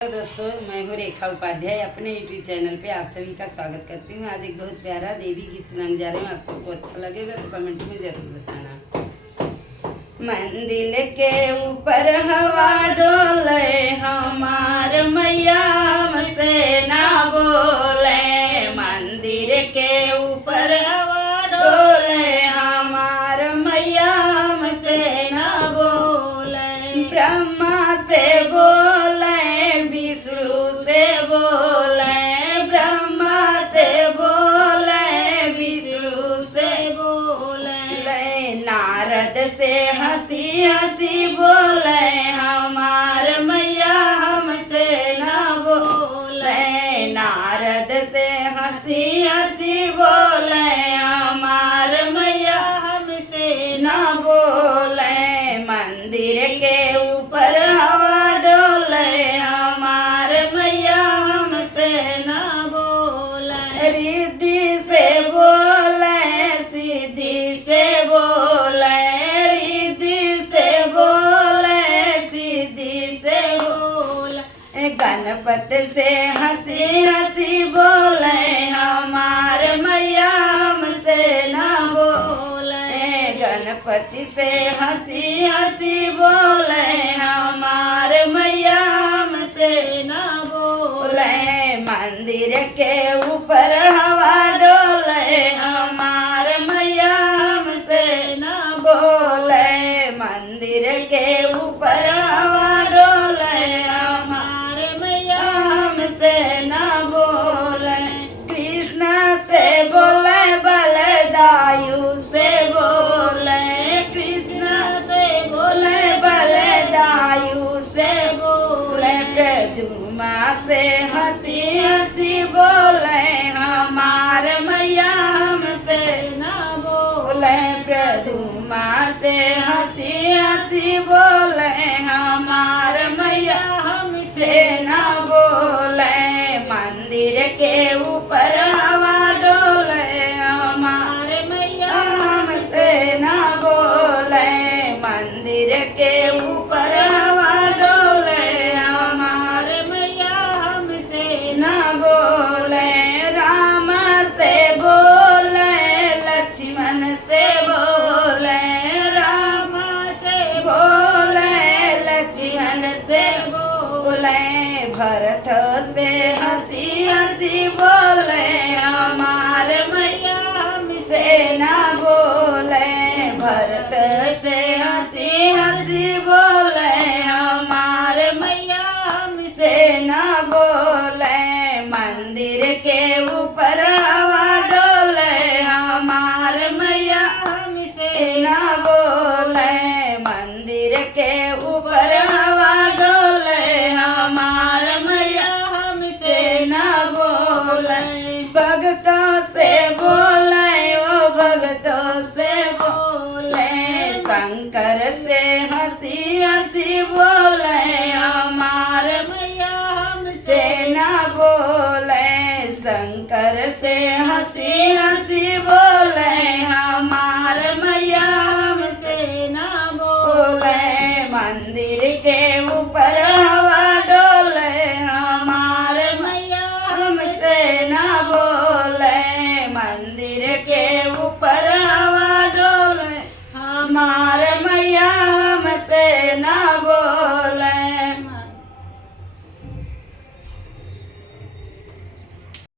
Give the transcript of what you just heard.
तो दोस्तों, मैं हूँ रेखा उपाध्याय। अपने यूट्यूब चैनल पे आप सभी का स्वागत करती हूँ। आज एक बहुत प्यारा देवी गीत सुनाने जा रहे हैं। आप सबको अच्छा लगेगा तो कमेंट में जरूर बताना। मंदिर के ऊपर हवा डोले, हमार मैया हमसे ना बोले। मंदिर के ऊपर हवा डोले, हमार मैया हमसे ना बोले। ब्रह्मा से बोले, विष्णु से बोले, ब्रह्मा से बोले, विष्णु से बोले। नारद से हंसी हंसी बोले, हमार मैया हमसे ना बोले। नारद से हंसी हंसी बोले, हमार मैया हमसे ना बोले। मंदिर के ऊपर हवा डोले, हमार मैया हमसे ना बोले। रिद्धि से बोले, सिद्धि से बोले, रिद्धि से बोले, सिद्धि से बोले। गणपति से हंसी हंसी बोले, हमार मैया हमसे ना बोले। गणपति से हंसी हंसी बोले, हमार मैया हमसे ना बोले। मंदिर के ऊपर हवा डोले, हमार मैया हमसे ना बोले। मंदिर के ऊपर हवा डोले, हमार मैया हमसे ना बोले। कृष्ण से बोले, बलदायु से बोले, कृष्ण से बोले, बलदायु से बोले। प्रद्युम्न से हंसी हंसी बोले, हमार मैया हमसे ना बोले। प्रद्युम्न से हंसी हंसी बोले, हमार मैया हमसे ना बोले। मंदिर के ऊपर हवा डोले, हमार मैया हमसे ना बोले। मंदिर के ऊपर हवा डोले, हमार मैया हमसे ना बोले। राम से बोले, लक्ष्मण से बोले, राम से बोले, लक्ष्मण से बोले। भरत से हंसी हंसी बोले, हमार मैया हमसे ना बोले। भरत से हंसी हंसी बोले, हमार मैया हमसे ना बोले। मंदिर के ऊपर हवा डोले, हमार मैया हमसे ना बोले। मंदिर के ऊपर हवा डोले, हमार मैया हमसे ना बोले। भगतों से बोले, ओ भगतों से बोले। शंकर से हंसी हंसी बोले, हमार मैया हमसे ना बोले। शंकर से हंसी हंसी बोले, हमार मैया हमसे ना बोले। मंदिर के ऊपर